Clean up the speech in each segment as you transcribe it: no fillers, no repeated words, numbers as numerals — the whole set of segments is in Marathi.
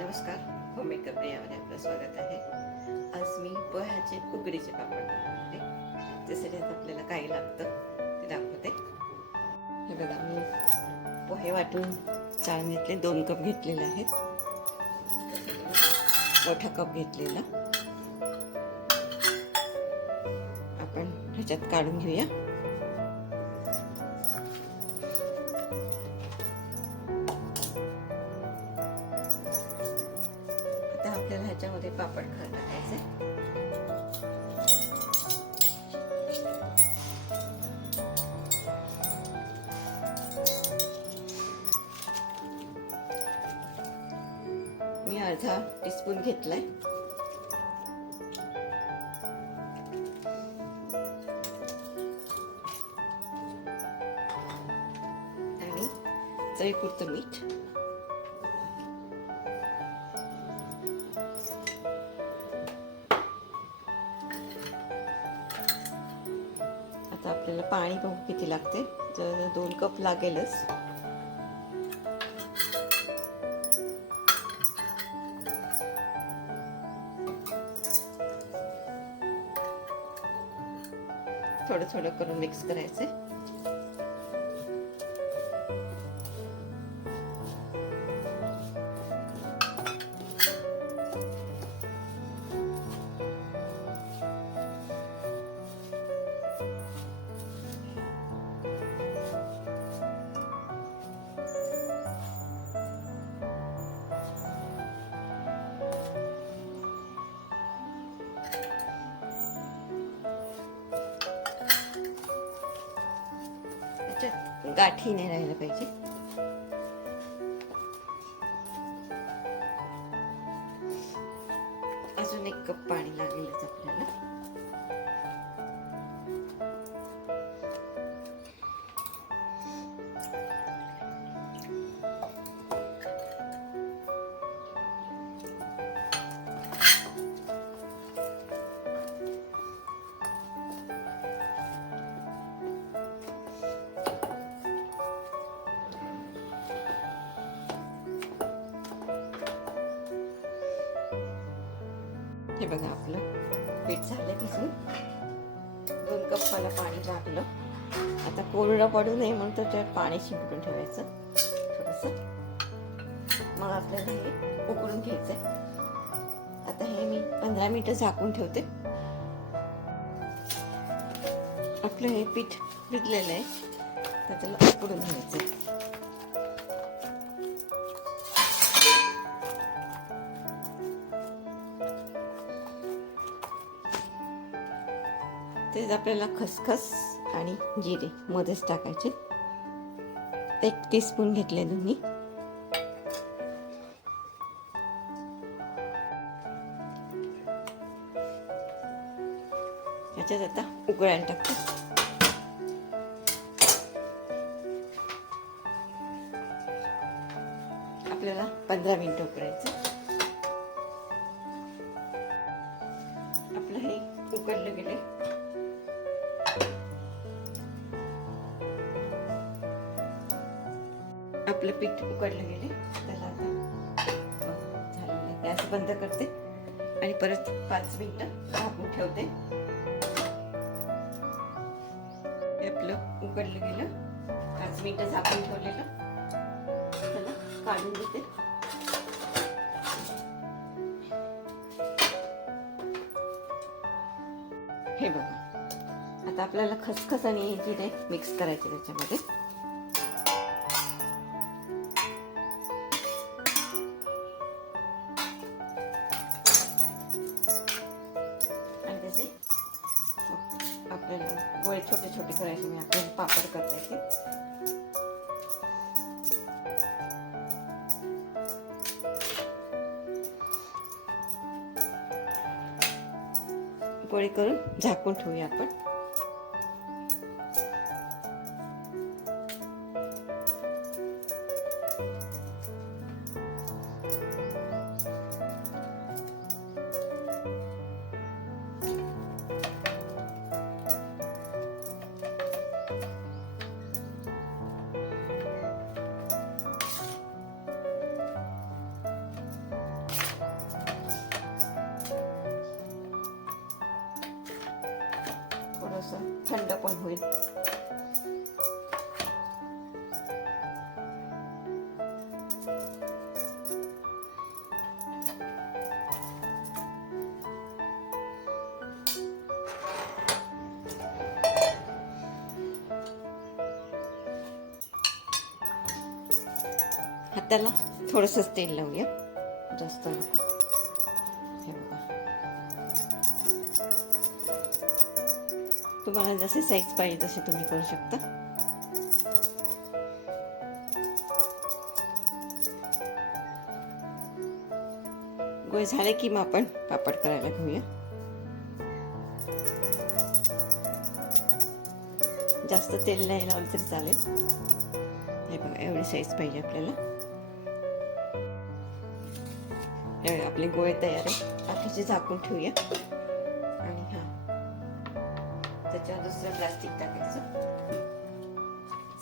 नमस्कार, होममेड कपड्यामध्ये आपलं स्वागत आहे. आज मी पोह्याचे उकडीचे पापड बनवणार आहे. त्यासाठी आता आपल्याला काय लागतं ते दाखवते. हे बघा, मी पोहे वाटून चाळून घेतले. 2 कप घेतलेले आहेत. मोठा कप घेतलेला आपण ह्याच्यात काढून घेऊया. आपल्याला ह्याच्यामध्ये पापड खार टाकायचे. मी अर्धा टीस्पून घेतलाय. आणि चवीपुरतं मीठ. आता आपल्याला पाणी बघू किती लागते. तर 2 कप लागेलच. थोडं थोडं करून मिक्स करायचे. गाठी नाही राहायला पाहिजे. अजून 1 कप पाणी लागेलच आपल्याला. हे बघा, आपलं पीठ झालं भिजून. 2 कप मला पाणी लागलं. आता कोरडं पडू नये म्हणून त्याच्यात पाणी शिंपडून ठेवायचं थोडंसं. मग आपल्याला हे उकळून घ्यायचंय. आता हे मी 15 मिनिटं झाकून ठेवते. आपलं हे पीठ भिजलेलं आहे, तर त्याला उकळून घ्यायचंय. तेच आपल्याला खसखस आणि जिरे मध्येच टाकायचे. 1 टीस्पून घेतले दोन्ही. याच्यात आता उकळायला टाकते. आपल्याला 15 मिनिटं उकळायचं. आपलं हे उकडलं गेले. आपलं पीठ उकडलं गेले. त्याला आता झालेलं. गॅस बंद करते आणि परत 5 मिनिटं झाकून ठेवते. आपलं उकडलं गेलं. 5 मिनिटं झाकून ठेवलेलं. त्याला काढून घेते. हे बघा, आता आपल्याला खसखस आणि जिरे मिक्स करायचे त्याच्यामध्ये. आपल्याला गोळे छोटे छोटे करायचे. मी आपल्याला पापड करता येते. गोळे करून झाकून ठेवूया आपण. थंड पण होईल. हाताला थोडंसं तेल लावूया, जास्त नको. हे बघा, तुम्हाला जसे साईज पाहिजे तसे तुम्ही करू शकता. गोळे झाले की मग आपण पापड करायला घेऊया. जास्त तेल नाही लावलं तरी चालेल. हे बघा, एवढी साईज पाहिजे आपल्याला. आपले गोळे तयार आहे. बाकीचे झाकून ठेवूया. आणि हा, त्याच्यावर दुसरं प्लास्टिक टाकायचं,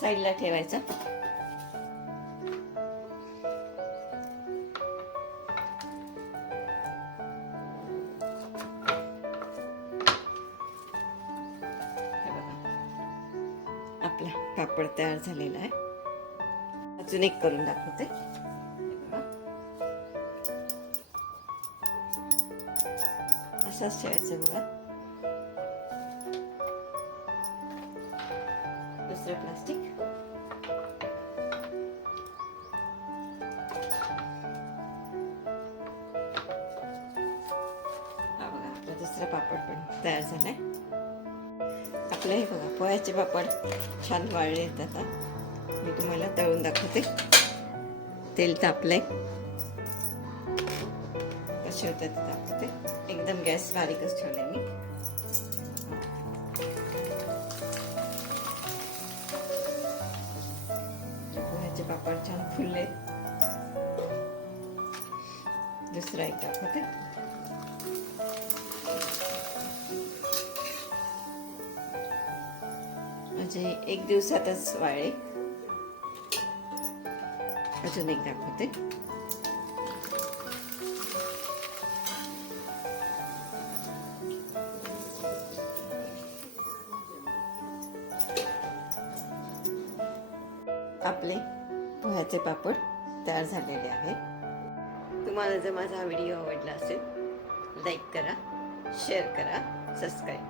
साईडला ठेवायचं. हे बघा, आपला पापड तयार झालेला आहे. अजून एक करून दाखवते. असंच ठेवायचं बघा. दुसरं प्लास्टिक. हा बघा, आपला दुसरा पापड पण तयार झालाय. आपले हे बघा, पोह्याचे पापड छान वाळले आहेत. आता मी तुम्हाला तळून दाखवते. तेल तापलंय, कसे होते ते दाखवते. एकदम गॅस बारीकच ठेवले मी. पोह्याचे पापड छान फुलले. दुसरा एक दाखवते. म्हणजे एक दिवसातच वाळले. अजून एक दाखवते. आपले पोह्याचे पापड तयार झालेले आहेत. तुम्हाला जर माझा व्हिडिओ आवडला असेल, लाईक करा, शेअर करा, सबस्क्राईब